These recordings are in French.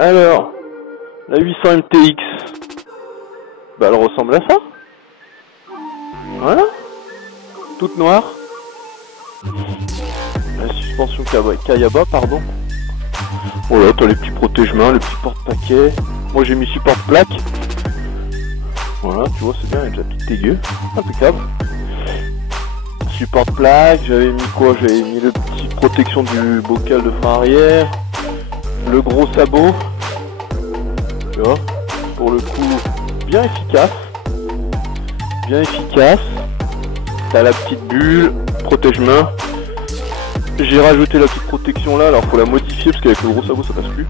Alors, la 800 MTX, bah elle ressemble à ça. Voilà. Toute noire. La suspension Kayaba, pardon. Voilà, t'as les petits protège-mains, les petits porte-paquets. Moi j'ai mis support plaque. Voilà, tu vois, c'est bien, elle est déjà toute dégueu. Impeccable. Support plaque, j'avais mis quoi? J'avais mis le petit protection du bocal de frein arrière. Le gros sabot. Tu vois, pour le coup, bien efficace. Bien efficace. T'as la petite bulle, protège-main. J'ai rajouté la petite protection là, alors faut la modifier parce qu'avec le gros sabot ça passe plus.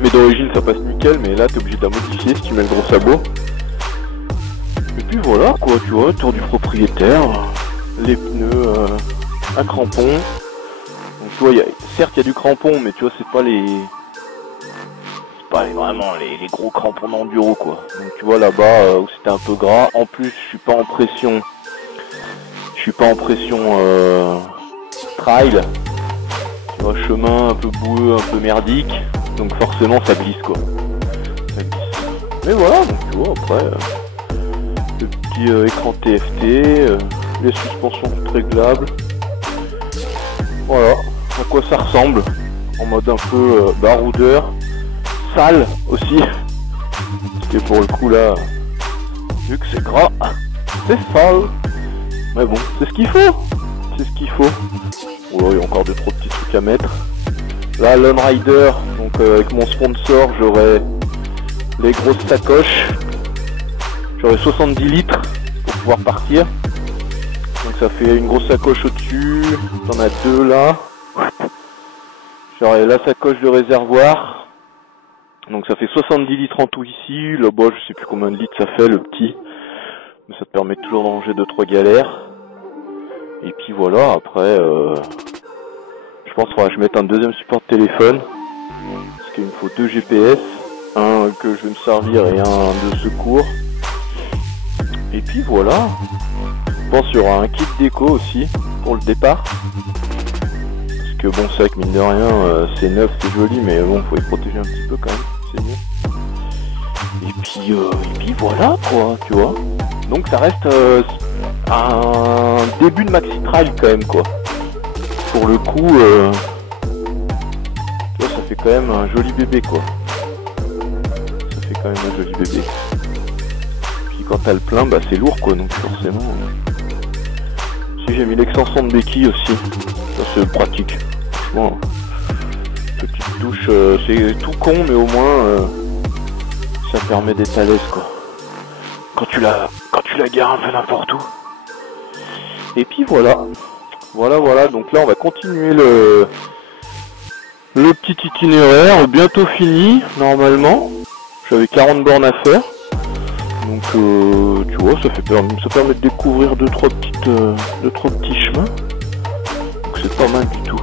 Mais d'origine ça passe nickel, mais là t'es obligé de la modifier si tu mets le gros sabot. Et puis voilà quoi, tu vois, tour du propriétaire, les pneus, un crampon. Donc tu vois, certes il y a du crampon, mais tu vois c'est pas vraiment les gros crampons d'enduro quoi. Donc tu vois là-bas où c'était un peu gras, en plus je suis pas en pression. Trail, tu vois, chemin un peu boueux, un peu merdique, donc forcément ça glisse quoi. Ça glisse. Mais voilà, donc tu vois, après, le petit écran TFT, les suspensions toutes réglables. Voilà, à quoi ça ressemble, en mode un peu baroudeur, sale aussi, parce que pour le coup là, vu que c'est gras, c'est sale. Mais bon, c'est ce qu'il faut. C'est ce qu'il faut. Oh, il y a encore 2-3 petits trucs à mettre. Là, Lone Rider, donc avec mon sponsor, j'aurai les grosses sacoches. J'aurai 70 litres pour pouvoir partir. Donc ça fait une grosse sacoche au-dessus. T'en as 2 là. J'aurai la sacoche de réservoir. Donc ça fait 70 litres en tout ici. Là-bas, je sais plus combien de litres ça fait, le petit. Mais ça te permet toujours de ranger 2-3 galères. Et puis voilà, après, je pense qu'il faudra que je mette un deuxième support de téléphone. Parce qu'il me faut 2 GPS. Un que je vais me servir et un de secours. Et puis voilà. Je pense qu'il y aura un kit déco aussi pour le départ. Parce que bon, c'est vrai que mine de rien, c'est neuf, c'est joli, mais bon, faut les protéger un petit peu quand même. C'est mieux. Et puis voilà quoi, tu vois. Donc ça reste un début de maxi trail quand même quoi. Pour le coup, tu vois, ça fait quand même un joli bébé quoi. Ça fait quand même un joli bébé. Puis quand t'as le plein, bah c'est lourd quoi, donc forcément. Si j'ai mis l'extension de béquille aussi, ça c'est pratique. Franchement, petite touche, c'est tout con mais au moins ça permet d'être à l'aise quoi. Quand tu la gares un peu n'importe où. Et puis voilà. Voilà, donc là on va continuer le petit itinéraire, bientôt fini, normalement. J'avais 40 bornes à faire. Donc tu vois, ça permet de découvrir 2-3 petits chemins. Donc c'est pas mal du tout.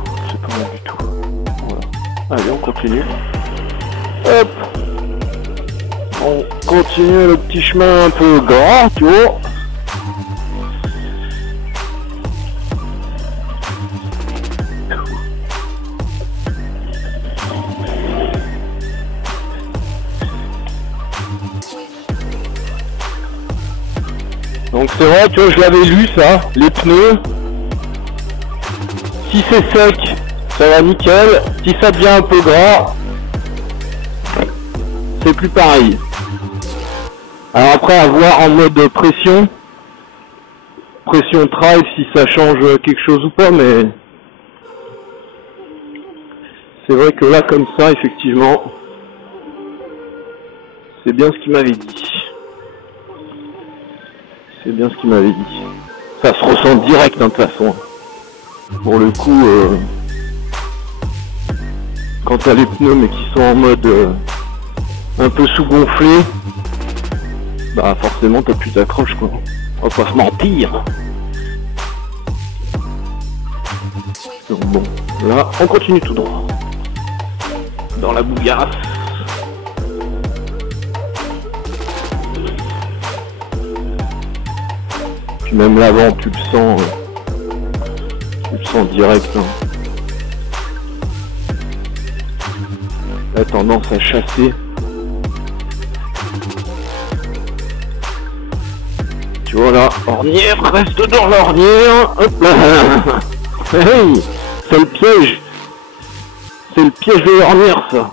Voilà. Allez, on continue. Hop. On continue le petit chemin un peu gras, tu vois. Donc c'est vrai, tu vois, je l'avais lu ça, les pneus. Si c'est sec, ça va nickel. Si ça devient un peu gras, c'est plus pareil. Alors après, à voir en mode pression trail, si ça change quelque chose ou pas, mais c'est vrai que là, comme ça, effectivement, c'est bien ce qu'il m'avait dit. Ça se ressent direct, hein, de toute façon. Pour le coup, quand t'as les pneus, mais qui sont en mode un peu sous-gonflés, bah forcément t'as plus d'accroche quoi. On va pas se mentir. Donc bon, là on continue tout droit. Dans la bouillasse. Puis même l'avant tu le sens direct. Hein. a tendance à chasser. Tu vois là, ornière, reste dans l'ornière. Hop là. Hey, c'est le piège. C'est le piège de l'ornière, ça.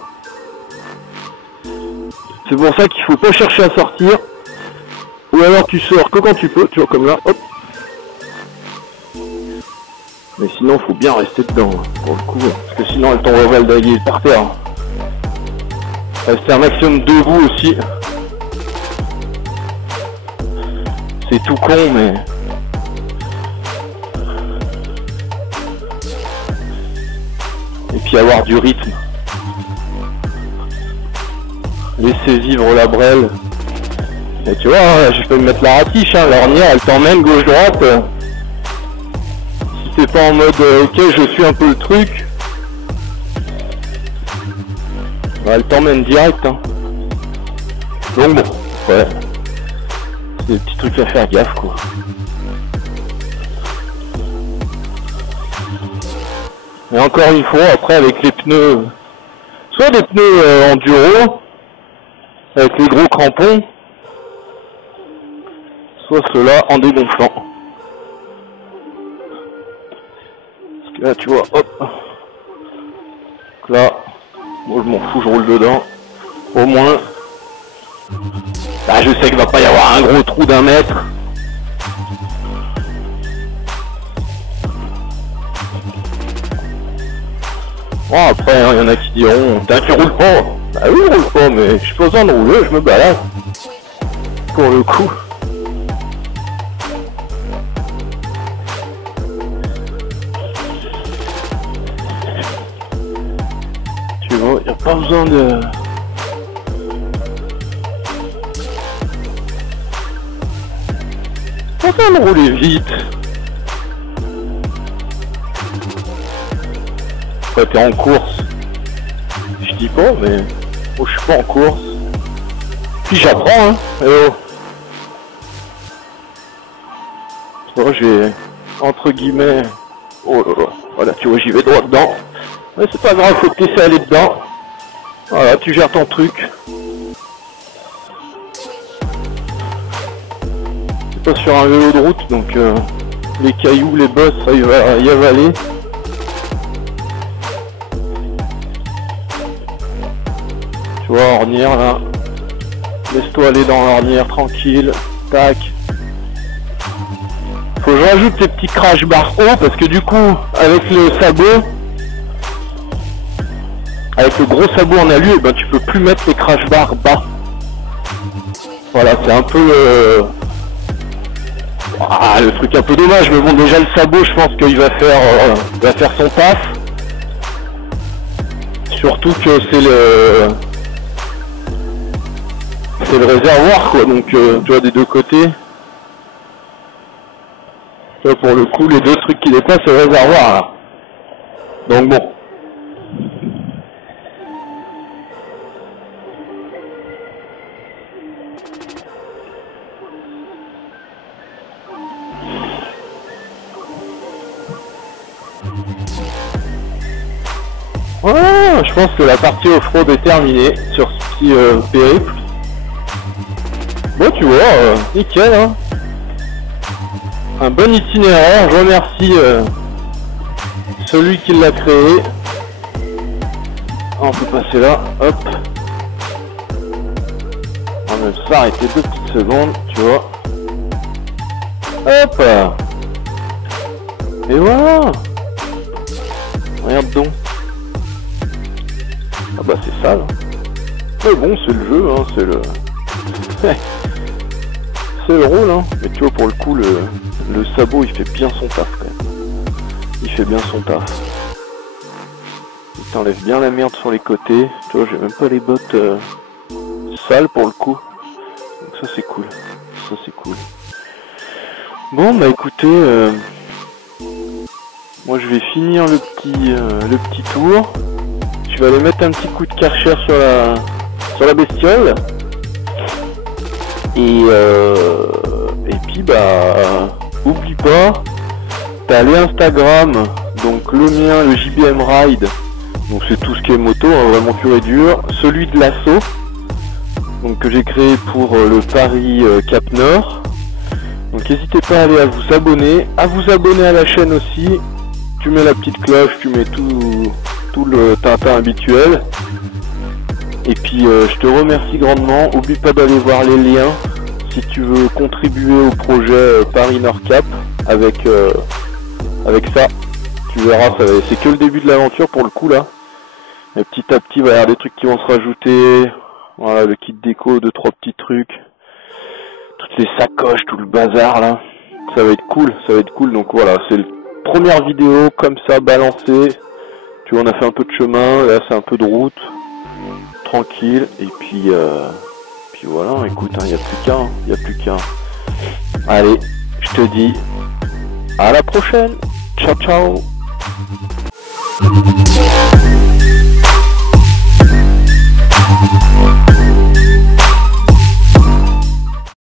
C'est pour ça qu'il faut pas chercher à sortir. Ou alors tu sors que quand tu peux, tu vois, comme là, hop. Mais sinon, faut bien rester dedans, pour le coup. Parce que sinon, elle tombe d'aller par terre. Rester un maximum debout aussi. C'est tout con, mais... Et puis avoir du rythme. Laisser vivre la brêle. Et tu vois, je peux me mettre la ratiche, hein, l'ornière, elle t'emmène gauche-droite. Si t'es pas en mode, ok, je suis un peu le truc. Bah, elle t'emmène direct, hein. Donc bon, ouais. C'est des petits trucs à faire gaffe, quoi. Et encore une fois, après avec les pneus, soit des pneus enduro, avec les gros crampons, soit ceux-là en dégonflant. Parce que là, tu vois, hop. Donc là, moi je m'en fous, je roule dedans. Au moins, là je sais qu'il va pas y avoir un gros trou d'1 mètre. Bon, après, il y en a qui diront, tu roules pas. Bah oui, je roule pas, mais j'ai pas besoin de rouler, je me balade. Pour le coup. Tu vois, il n'y a pas besoin de... Pas besoin de rouler vite. Après, t'es en course. Je dis pas, mais... Oh, je suis pas en course. Puis j'apprends, hein. Et oh. Tu vois, j'ai... Entre guillemets... Oh là là. Voilà, tu vois, j'y vais droit dedans. Mais c'est pas grave, faut te laisser aller dedans. Voilà, tu gères ton truc. C'est pas sur un vélo de route, donc les cailloux, les bosses, ça il va y avaler. Tu vois, ornière là. Laisse-toi aller dans l'ornière tranquille. Tac. Faut que je rajoute ces petits crash bars hauts parce que du coup, avec le sabot, avec le gros sabot en alu, eh ben, tu peux plus mettre les crash bars bas. Voilà, c'est un peu le truc un peu dommage, mais bon, déjà le sabot, je pense qu'il va faire son taf. Surtout que c'est le réservoir, quoi, donc tu vois, des deux côtés. Tu vois, pour le coup, les deux trucs qui dépassent, c'est le réservoir, là. Donc bon. Voilà, je pense que la partie off-road est terminée sur ce petit périple. Bon, tu vois, nickel, hein. Un bon itinéraire, je remercie celui qui l'a créé. On peut passer là, hop. On va même s'arrêter 2 petites secondes, tu vois. Hop. Et voilà. Regarde donc. Ah bah c'est sale. Mais bon, c'est le jeu, hein, c'est le... c'est le rôle, hein. Mais tu vois, pour le coup, le sabot, il fait bien son taf, quand même. Il fait bien son taf. Il t'enlève bien la merde sur les côtés. Tu vois, j'ai même pas les bottes sales, pour le coup. Donc ça, c'est cool. Ça, c'est cool. Bon, bah écoutez... moi, je vais finir le petit tour. Je vais aller mettre un petit coup de karcher sur la bestiole. Et puis bah oublie pas, t'as les Instagram, donc le mien, le JBM Ride, Donc c'est tout ce qui est moto, hein, vraiment pur et dur. Celui de l'assaut, donc que j'ai créé pour le Paris Cap Nord. Donc n'hésitez pas à aller à vous abonner à la chaîne aussi. Tu mets la petite cloche, tu mets tout le Tintin habituel. Et puis je te remercie grandement. Oublie pas d'aller voir les liens si tu veux contribuer au projet Paris Nord Cap avec ça. Tu verras, c'est que le début de l'aventure pour le coup là. Et petit à petit, il va y avoir des trucs qui vont se rajouter. Voilà, le kit déco, 2-3 petits trucs. Toutes les sacoches, tout le bazar là. Ça va être cool. Donc voilà, c'est la première vidéo comme ça, balancée. Tu vois, on a fait un peu de chemin, là c'est un peu de route. Tranquille, et puis voilà, écoute, il n'y a plus qu'un. Allez, je te dis à la prochaine. Ciao, ciao.